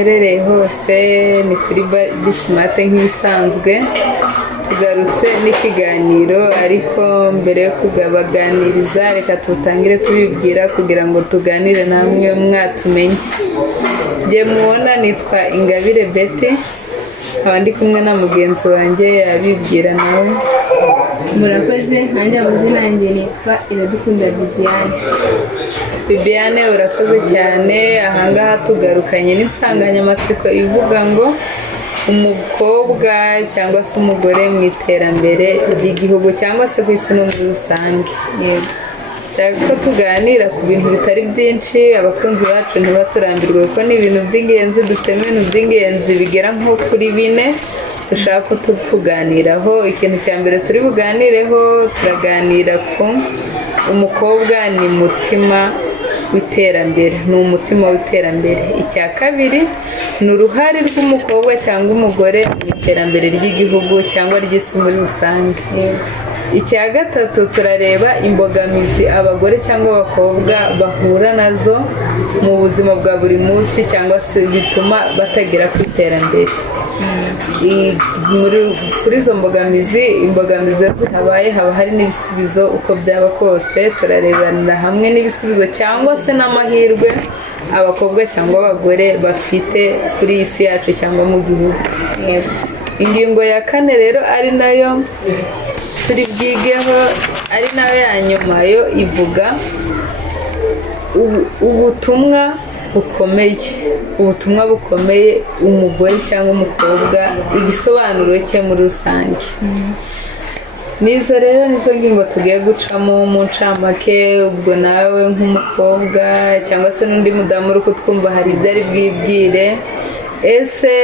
muherereye hose ni kuri Bismate nk'ibisanzwe tugarutse n'ikiganiro ariko mbere yo kubaganiriza reka tutangire tubibwira kugira ngo tuganire namwe mwatumenye. Njye mubona nitwa Ingabire Betty abandi kumwe na mugenzi wanjye yabibwira nawe. Murakoze, nanjye amazina yanjye nitwa Iradukunda Bibiane. Urakoze cyane. Ahangaha tugarukanye n'insanganyamatsiko ivuga ngo umukobwa cyangwa se umugore mu iterambere ry'igihugu cyangwa se ku isi no muri rusange. Cyangwa ko tuganira ku bintu bitari byinshi abakunzi bacu ntibaturambirwe kuko ni ibintu by'ingenzi, dufite ibintu by'ingenzi bigera nko kuri 4 dushaka ko tukuganiraho. Ikintu cya mbere turi buganireho turaganira ku umukobwa ni mutima w'iterambere, ni umutima w'iterambere. Icya kabiri ni uruhare rw'umukobwa cyangwa umugore mu iterambere ry'igihugu cyangwa ry'isi muri rusange. Icya gatatu turareba imbogamizi abagore cyangwa abakobwa bahura nazo mu buzima bwa buri munsi cyangwa se bituma batagera ku iterambere. Kuri izo imbogamizi habaye haba hari n'ibisubizo uko byaba kose. Turarebanira hamwe n'ibisubizo cyangwa se n'amahirwe abakobwa cyangwa abagore bafite kuri iyi si yacu cyangwa mu gihugu. Ingingo ya 4 rero ari nayo turi byigeho ari nayo ya nyuma yo ivuga ubutumwa bukomeye umugore cyangwa umukobwa, igisobanuro cye muri rusange. Nizo rero nizo ngingo tugiye gucamo mu ncamake. Ubwo nawe nk'umukobwa cyangwa se n'undi mudamu uri kutwumva hari ibyo ari bwibwire. Ese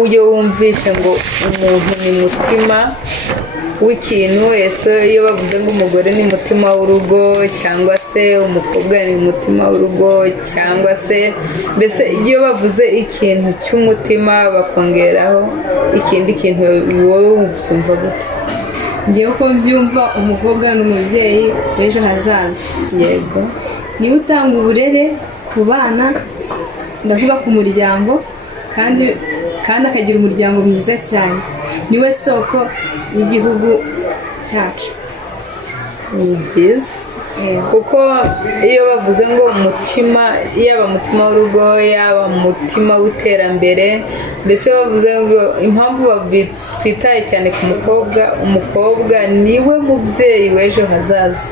uyo wumvishe ngo umuntu ni mutima w'ikintu, ese iyo bavuze ngo umugore ni mutima w'urugo cyangwa se umukobwa ni mutima w'urugo cyangwa se mbese iyo bavuze ikintu cy'umutima bakongeraho ikindi kintu, wowe ubyumva gute? Ngewe ko mbyumva, umukobwa ni umubyeyi w'ejo hazaza. Yego, niwe utanga uburere ku bana, ndavuga ku muryango, kandi akagira umuryango mwiza cyane. Niwe soko y'igihugu cyacu. Ni byiza kuko iyo bavuze ngo umutima, yaba umutima w'urugo yaba umutima w'iterambere, mbese bavuze ngo impamvu twitaye cyane ku umukobwa niwe mubyeyi w'ejo hazaza.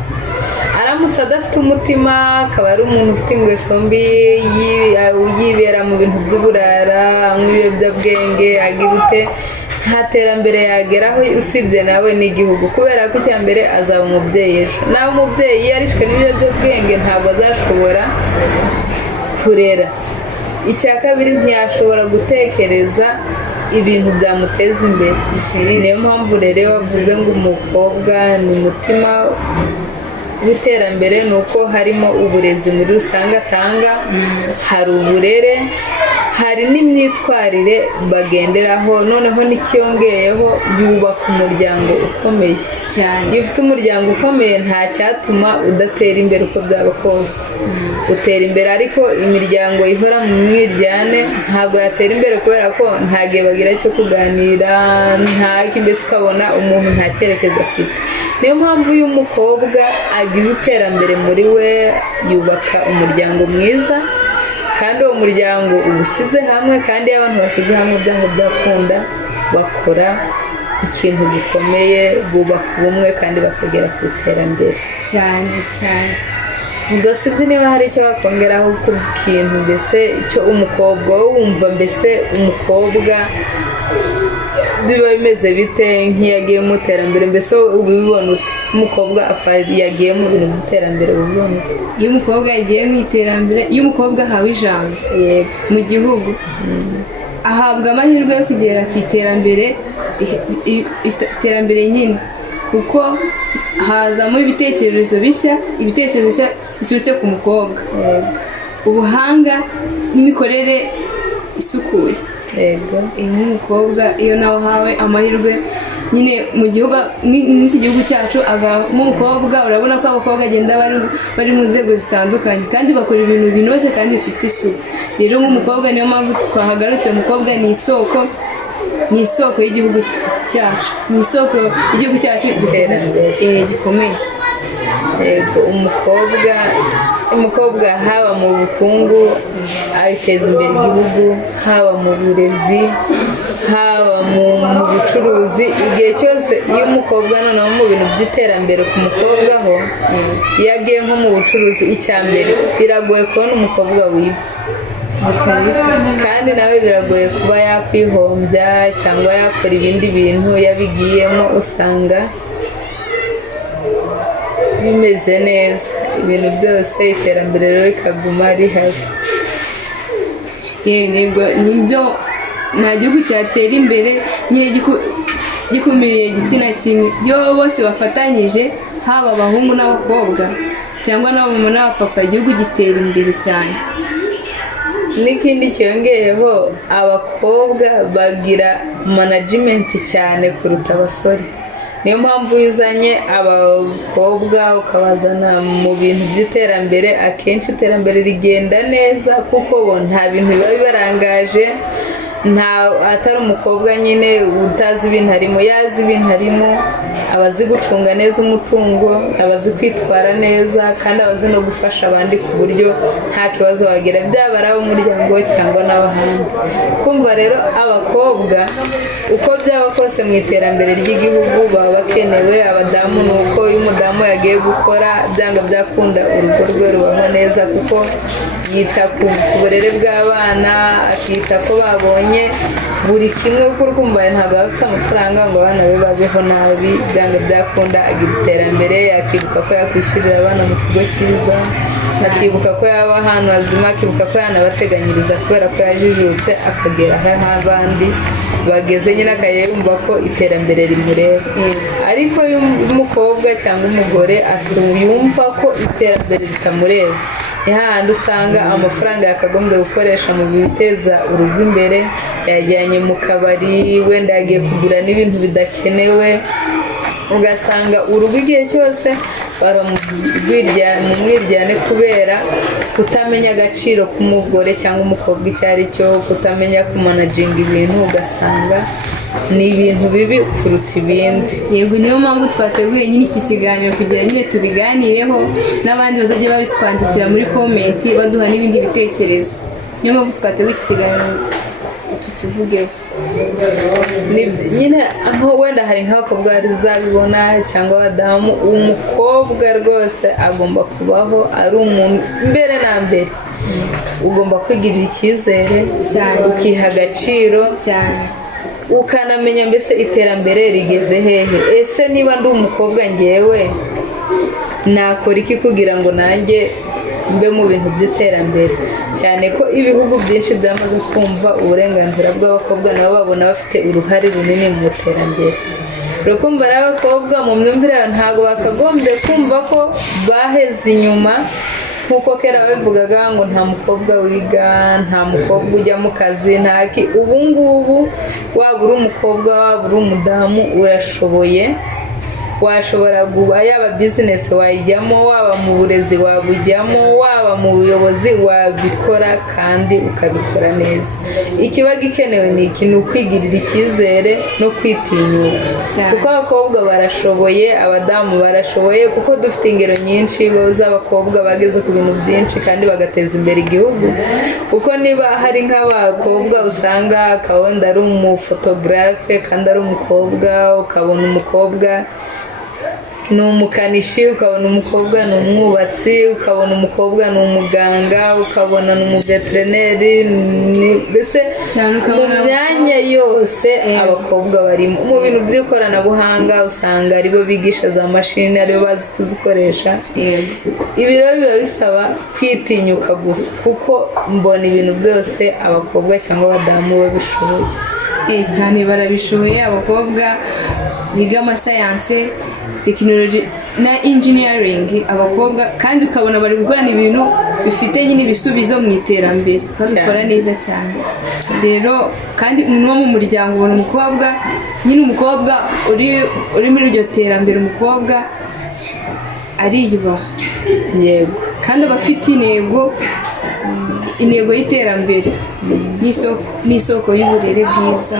Aramutse adafite umutima akaba ari umuntu ufite ingeso mbi, yibera mu bintu by'uburara, nk'ibiyobyabwenge, agira ute, nta terambere yageraho usibye nawe n'igihugu, kubera ko icya mbere azaba umubyeyi ejo. Nawe umubyeyi iyo arishwe n'ibiyobyabwenge ntabwo azashobora kurera. Icya kabiri ntiyashobora gutekereza ibintu byamuteza imbere. Niyo mpamvu rero bavuze ngo umukobwa ni umutima w'iterambere, ni uko harimo uburezi muri rusange atanga, hari uburere, hari n'imyitwarire bagenderaho, noneho n'ikiyongeyeho yubaka umuryango ukomeye cyane. Iyo ufite umuryango ukomeye nta cyatuma udatera imbere uko byaba kose. Utera imbere, ariko imiryango ihora mu mwiryane ntabwo yatera imbere kubera ko nta gihe bagira cyo kuganira, mbese ukabona umuntu nta cyerekezo afite. Niyo mpamvu uyu mukobwa agize iterambere muri we, yubaka umuryango mwiza, kandi uwo muryango uba ushyize hamwe, kandi iyo abantu bashyize hamwe byanga byakunda bakora ikintu gikomeye, bubaka ubumwe kandi bakagera ku iterambere cyane cyane. ubwo sinzi niba hari icyo wakongeraho ku kintu, mbese icyo umukobwa wumva, mbese umukobwa biba bimeze bite nk'iyagiye mu iterambere, mbese ubibona ute? Umukobwa yagiye mu bintu by'iterambere ubibona ute? Iyo umukobwa yagiye mu iterambere, iyo umukobwa ahawe ijambo mu gihugu, ahabwa amahirwe yo kugera ku iterambere nyine, kuko hazamo ibitekerezo bishya biturutse ku mukobwa, ubuhanga n'imikorere isukuye. Nk'umukobwa iyo nawe ahawe amahirwe nyine mu gihugu nk'iki gihugu cyacu umukobwa urabona ko abakobwa agenda bari mu nzego zitandukanye kandi bakora ibintu binoze kandi bifite isuku. Rero nk'umukobwa niyo mpamvu twahagarutse, umukobwa ni isoko y'igihugu cyacu, ni isoko y'igihugu cyacu gikomeye. Yego, umukobwa haba mu bukungu ateza imbere igihugu, haba mu burezi, haba mu bucuruzi. Igihe cyose iyo umukobwa noneho mu bintu by'iterambere ku mukobwa ho, iyo agiye nko mu bucuruzi, icya mbere biragoye kubona umukobwa wiba, kandi nawe biragoye kuba yakwihombya cyangwa yakora ibindi bintu yabigiyemo, usanga bimeze neza, ibintu byose iterambere rero rikaguma rihari. Yego, nibyo, nta gihugu cyatera imbere nyine gikumiriye igitsina kimwe. Iyo bose bafatanyije, haba abahungu n'abakobwa cyangwa n'abamama n'abapapa, igihugu gitera imbere cyane. N'ikindi cyongeyeho, abakobwa bagira management cyane kuruta abasore. Niyo mpamvu iyo uzanye abakobwa ukabazana mu bintu by'iterambere, akenshi iterambere rigenda neza kuko bo nta bintu biba bibarangaje, atari umukobwa nyine utazi ibintu arimo, yazi ibintu arimo, abazi gucunga neza umutungo, abazi kwitwara neza, kandi abazi no gufasha abandi ku buryo nta kibazo wagira, byaba ari ab'umuryango cyangwa n'abahandi. Kumva rero abakobwa uko byaba kose mu iterambere ry'igihugu baba bakenewe. Abadamu ni uko iyo umudamu yagiye gukora, byanga byakunda urugo rwe rubaho neza, kuko yita ku burere bw'abana, akita ko babonye buri kimwe, kuko urumva ntabwo aba afite amafaranga ngo abana be babeho nabi. Byanga byakunda agira iterambere, akibuka ko yakwishyurira abana mu kigo cyiza, akibuka ko yaba ahantu hazima, akibuka ko yanabateganyiriza kubera ko yajijutse akagera aho abandi bageze, nyine akayumva ko iterambere rimureba. Ariko iyo umukobwa cyangwa umugore yumva ko iterambere ritamureba, ni hahandi usanga amafaranga yakagombye gukoresha mu biteza urugo imbere yajyanye mu kabari, wenda yagiye kugura n'ibintu bidakenewe, ugasanga urugo igihe cyose mu mwiryane kubera kutamenya agaciro k'umugore cyangwa umukobwa icyo ari cyo, kutamenya kumanaginga ibintu, ugasanga ni ibintu bibi kuruta ibindi. Yego, niyo mpamvu twateguye nyine iki kiganiro kugira nyine tubiganireho, n'abandi bazajya babitwandikira muri komenti baduha n'ibindi bitekerezo. Niyo mpamvu twateguye iki kiganiro tukivugeho. Nyine nko wenda hari nk'abakobwa uzabibona cyangwa abadamu, umukobwa rwose agomba kubaho ari umuntu mbere na mbere. Ugomba kwigirira icyizere cyane, ukiha agaciro cyane, ukanamenya mbese iterambere rigeze hehe. Ese niba ndi umukobwa ngewe nakora iki kugira ngo nanjye mbe mu bintu by'iterambere, cyane ko ibihugu byinshi byamaze kumva uburenganzira bw'abakobwa, nabo babona bafite uruhare runini mu iterambere. Urukumva ari abakobwa mu myumvire yabo ntabwo bakagombye kumva ko baheze inyuma, nk'uko kera babivugaga ngo nta mukobwa wiga, nta mukobwa ujya mu kazi, ubu ngubu waba uri umukobwa waba uri umudamu urashoboye. Washobora kuba yaba bizinesi wayijyamo, waba mu burezi wabujyamo, waba mu buyobozi wabikora kandi ukabikora neza. Ikiba gikenewe ni ikintu, ukwigirira icyizere no kwitinyuka, kuko abakobwa barashoboye, abadamu barashoboye, kuko dufite ingero nyinshi z'abakobwa bageze ku bintu byinshi kandi bagateza imbere igihugu. Kuko niba hari nk'abakobwa usanga akabona ari umufotogarafe kandi ari umukobwa, ukabona umukobwa ni umukanishi, ukabona umukobwa ni umwubatsi, ukabona umukobwa ni umuganga, ukabona ni umuveterineri, mbese mu myanya yose abakobwa barimo. Mu bintu by'ikoranabuhanga usanga aribo bigisha za mashini, aribo bazi kuzikoresha. Ibi rero biba bisaba kwitinyuka gusa, kuko mbona ibintu byose abakobwa cyangwa abadamu babishoboye cyane, barabishoboye. Abakobwa biga amasayanse, tekinoloji, na engineering abakobwa kandi ukabona bari gukorana ibintu bifite nyine ibisubizo mu iterambere babikora neza cyane. Rero kandi no mu muryango ubona umukobwa nyine umukobwa uri muri iryo terambere, umukobwa ariyubaha yego kandi aba afite intego y'iterambere n'isoko y'uburere bwiza,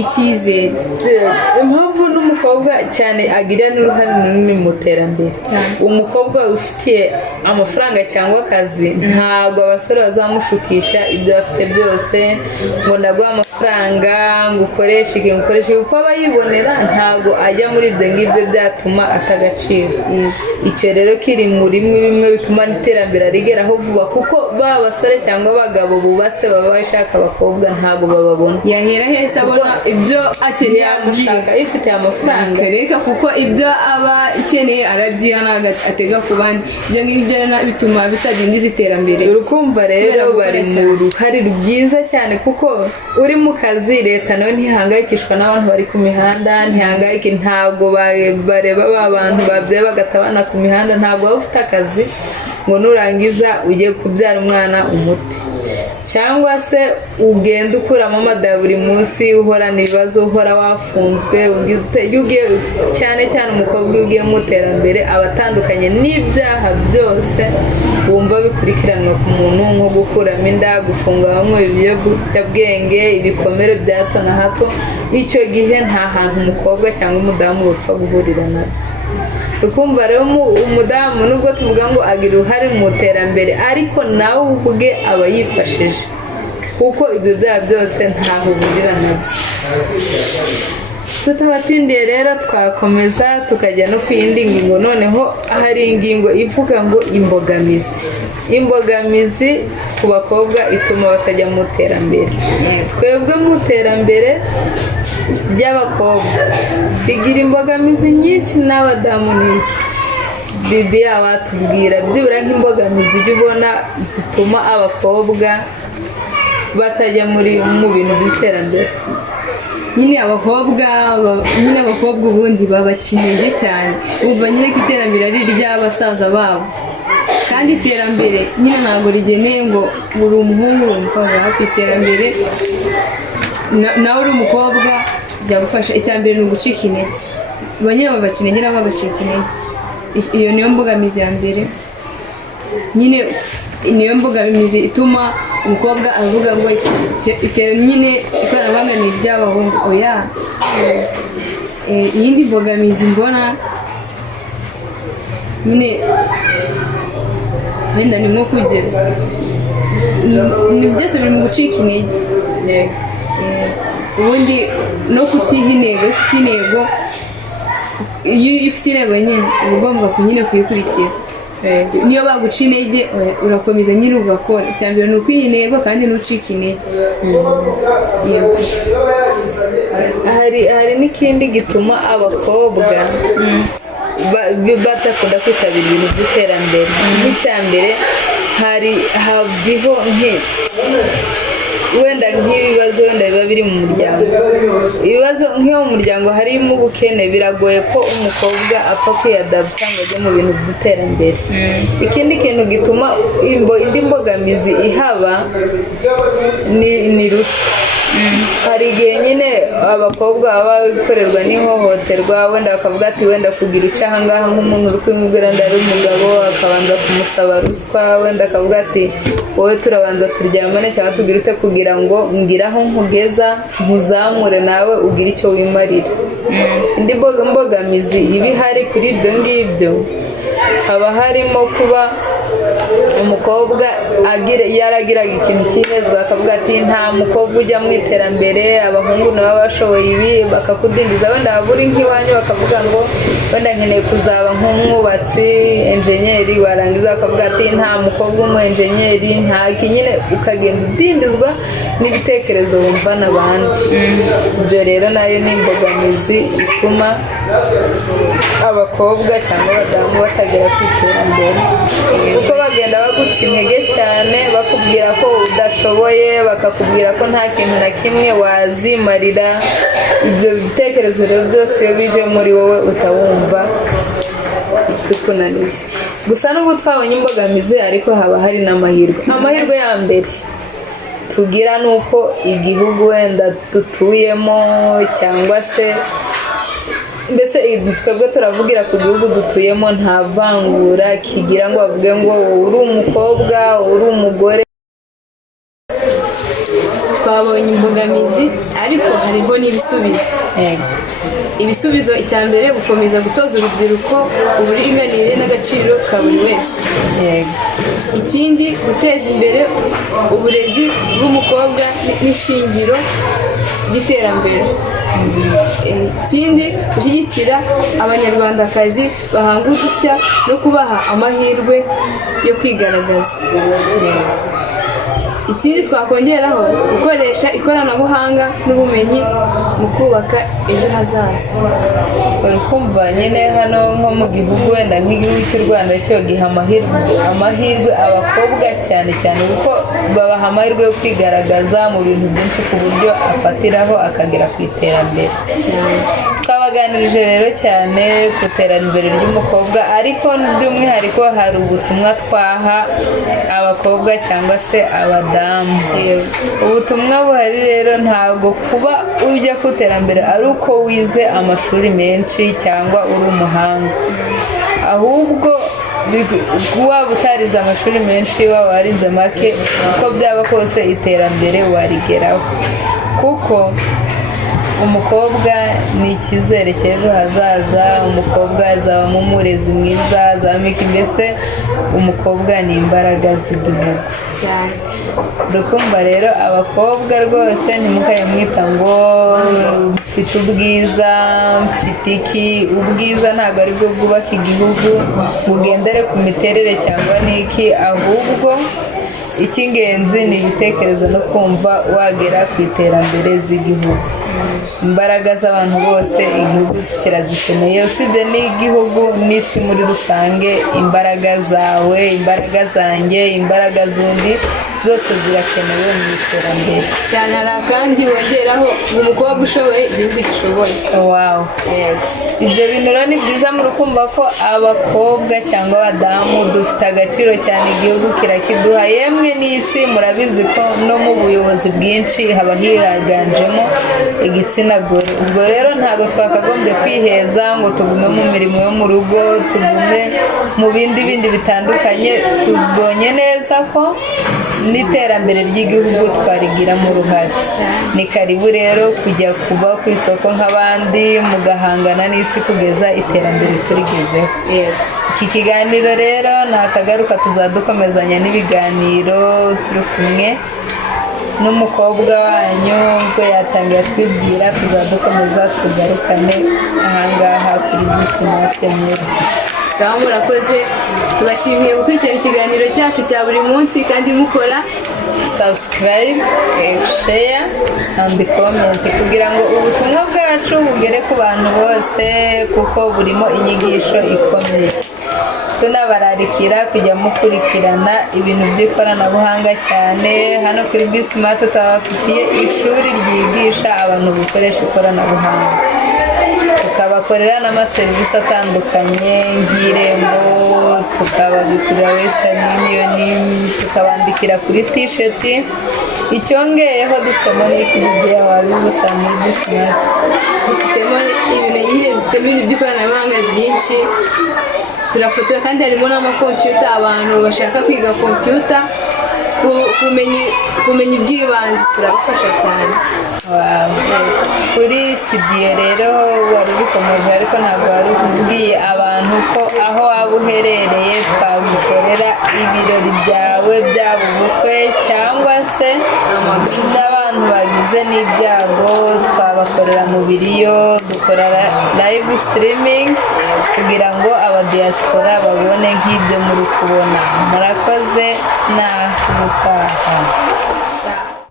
icyizere. Impamvu n'umukobwa cyane agira n'uruhare runini mu iterambere, umukobwa ufitiye amafaranga cyangwa akazi ntabwo abasore bazamushukisha ibyo bafite byose ngo ndaguha amafaranga ngo ukoreshe kuko aba yibonera, ntabwo ajya muri ibyo ngibyo byatuma atagaciro. Icyo rero kiri muri bimwe bituma n'iterambere rigeraho vuba, kuko ba basore cyangwa abagabo bubatse baba bashaka abakobwa ntabwo bababona. Yahera hese abona ibyo akeneye abyishaka yifitiye amafaranga reka kuko ibyo aba akeneye arabyiha ntabwo atega ku bandi. Ibyo ngibyo bituma bitadindiza iterambere. Urukumva rero bari mu ruhare rwiza cyane, kuko uri mu kazi leta nawe ntihangayikishwa n'abantu bari ku mihanda, ntabwo bareba ba bantu babyaye bagatabana ku mihanda. Ntabwo waba ufite akazi ngo nurangiza ujye kubyara umwana umuti, cyangwa se ugenda ukuramo amada buri munsi, uhorana ibibazo, uhora wafunzwe. Cyane umukobwa iyo ugiye mu iterambere aba atandukanye n'ibyaha byose wumva bikurikiranwa ku muntu, nko gukuramo inda, gufunga banywa ibiyobyabwenge, ibikomere bya hato na hato. Icyo gihe nta hantu umukobwa cyangwa umudamu bapfa guhurira nabyo. Ukumva rero umudamu nubwo tuvuga ngo agira uruhare mu iterambere, ariko nawe ubwe aba yifashije, kuko ibyo byaha byose ntaho uhurira nabyo. Tutabatindiye rero twakomeza tukajya no ku yindi ngingo. Noneho hari ingingo ivuga ngo imbogamizi ku bakobwa ituma batajya mu iterambere. Twebwe mu iterambere ry'abakobwa rigira imbogamizi nyinshi n'abadamu. Bibi watubwira byibura nk'imbogamizi ujya ubona zituma abakobwa batajya mu bintu by'iterambere. Nyine abakobwa ubundi babakinege cyane, bumva nyine ko iterambere ari iry'abasaza babo, kandi iterambere nyine ntabwo rigeneye ngo uri umuhungu uri umukobwa. Hafi iterambere nawe uri umukobwa byagufasha. Icya mbere ni ugucika intege, banyine babaca intege nabo bagacika intege. Iyo niyo mbogamizi ya mbere, nyine niyo mbogamizi ituma umukobwa avuga ngo nyine ikoranabuhanga ni iry'abahungu. Oya, iyindi mbogamizi mbona nyine wenda ni nko kwigeza, byose biri mu gucika intege. Ubundi no kutiha intego. Iyo ufite intego nyine uba ugomba nyine kuyikurikiza. Niyo baguca intege urakomeza nyine ugakora. Icya mbere ni ukwiha intego kandi ntucike intege. Hari n'ikindi gituma abakobwa batakunda kwitabira ibintu by'iterambere. Nk'icya mbere hariho wenda nk'ibibazo biba biri mu muryango. Ibibazo nk'iyo mu muryango harimo ubukene, biragoye ko umukobwa apfa kwiyadapta ngo ajye mu bintu by'iterambere. Ikindi kintu gituma indi mbogamizi ihaba ni ruswa. Hari igihe nyine abakobwa baba bakorerwa n'ihohoterwa, wenda bakavuga ati wenda kugira uca ahangaha nk'umuntu uri kubimubwira ndari umugabo, akabanza kumusaba ruswa, wenda akavuga ati wowe turabanza turyamane cyangwa tugire ute kugira ngo ngire aho nkugeza, nkuzamure nawe ugire icyo wimarira. Indi mbogamizi iba ihari kuri ibyo ngibyo, haba harimo kuba umukobwa yaragiraga ikintu cyihezwa, akavuga ati nta mukobwa ujya mu iterambere, abahungu nabo bashoboye ibi, bakakudindiza. Wenda waba uri nk'iwanyu bakavuga ngo wenda nkeneye kuzaba nk'umwubatsi, enjenyeri, warangiza bakavuga ati nta mukobwa w'umu enjenyeri, nyine ukagenda udindizwa n'ibitekerezo wumva n'abandi. Ibyo rero nayo ni imbogamizi ituma abakobwa cyangwa abadamu batagera ku iterambere, kuko bagenda baguca intege cyane, bakubwira ko udashoboye, bakakubwira ko nta kintu na kimwe wazimarira. Ibyo bitekerezo rero byose iyo bije muri wowe utawumva bikunanije. Gusa nubwo twabonye imbogamizi ariko haba hari n'amahirwe. Amahirwe ya mbere tugira ni uko igihugu wenda dutuyemo cyangwa se mbese twebwe turavugira ku gihugu dutuyemo, nta vangura kigira ngo bavuge ngo uri umukobwa uri umugore. twabonye imbogamizi ariko hariho n'ibisubizo. Ibisubizo icya mbere gukomeza gutoza urubyiruko uburinganire n'agaciro ka buri wese. Ikindi guteza imbere uburezi bw'umukobwa n'ishingiro ry'iterambere. Ikindi gushyigikira abanyarwandakazi bahanga udushya no kubaha amahirwe yo kwigaragaza. Ikindi twakongeraho gukoresha ikoranabuhanga n'ubumenyi mu kubaka ejo hazaza. Uri kumva nyine hano nko mu gihugu wenda nk'igihugu cy'u Rwanda cyo giha amahirwe abakobwa cyane cyane kuko babaha amahirwe yo kwigaragaza mu bintu byinshi ku buryo afatiraho akagera ku iterambere. Twabaganirije rero cyane ku iterambere ry'umukobwa, ariko by'umwihariko hari ubutumwa twaha abakobwa cyangwa se abadamu. Ubutumwa buhari rero ntabwo kuba ujya ku iterambere ari uko wize amashuri menshi cyangwa uri umuhanga, ahubwo waba utarize amashuri menshi waba warize make, uko byaba kose iterambere warigeraho, kuko umukobwa ni icyizere cy'ejo hazaza. Umukobwa azabamo umurezi mwiza, azabamo iki, mbese umukobwa ni imbaraga z'igihugu. Rukumva rero abakobwa rwose ntimukayamwita ngo mfite ubwiza mfite iki. Ubwiza ntabwo ari bwo bwubaka igihugu bugendere ku miterere cyangwa n'iki, ahubwo icy'ingenzi ni ibitekerezo no kumva wagera ku iterambere z'igihugu. Imbaraga z'abantu bose igihugu kirazikeneye, usibye n'igihugu n'isi muri rusange. Imbaraga zawe, imbaraga zanjye, imbaraga z'undi, zose zirakenewe mu iterambere cyane. Hari akandi wongeraho umukobwa ushoboye igihugu gishoboye. Wow. Ibyo bintu rero ni byiza muri kumva ko abakobwa cyangwa abadamu dufite agaciro cyane, igihugu kirakiduha, yemwe n'isi murabizi ko no mu buyobozi bwinshi haba higanjemo igitsina gore. Ubwo rero ntabwo twakagombye kwiheza ngo tugume mu mirimo yo mu rugo, tugume mu bindi bitandukanye. Tubonye neza ko n'iterambere ry'igihugu twarigiramo uruhare. Ni karibu rero kujya kuba ku isoko nk'abandi, mugahangana n'isi kugeza iterambere turigezeho. Iki kiganiro rero nakagaruka, tuzadukomezanya n'ibiganiro turi kumwe n'umukobwa wanyu ubwo yatangiye twibwira. Tuzadukomeza tugarukane ahangaha kuri Bismart Media. Sawa, murakoze. Tubashimiye gukurikira ikiganiro cyacu cya buri munsi, kandi mukora subscribe, share and comment kugira ngo ubutumwa bwacu bugere ku bantu bose, kuko burimo inyigisho ikomeye. Tunabararikira kujya mukurikirana ibintu by'ikoranabuhanga cyane. Hano kuri Bismart tubafitiye ishuri ryigisha abantu gukoresha ikoranabuhanga, tukabakorera n'amaserivisi atandukanye nk'irembo, tukababikurira Western Union, tukabandikira kuri t-shirt. Icyongeyeho dufitemo n'ikibugira wabibutsa muri Bismart, dufitemo ibintu by'ikoranabuhanga byinshi. Turafotora kandi harimo n'amakompiyuta, abantu bashaka kwiga kompiyuta, kumenya iby'ibanze, turabafasha cyane. Kuri studio rero wari ubikomeje, ariko ntabwo wari utubwiye abantu ko aho waba uherereye twagukorera ibirori byawe, byaba ubukwe cyangwa se n'abantu bagize n'ibyago, twabakorera mu biriyo. Dukora live streaming kugira ngo abadiaspora babone nk'ibyo muri kubona. Murakoze, na ubutaha.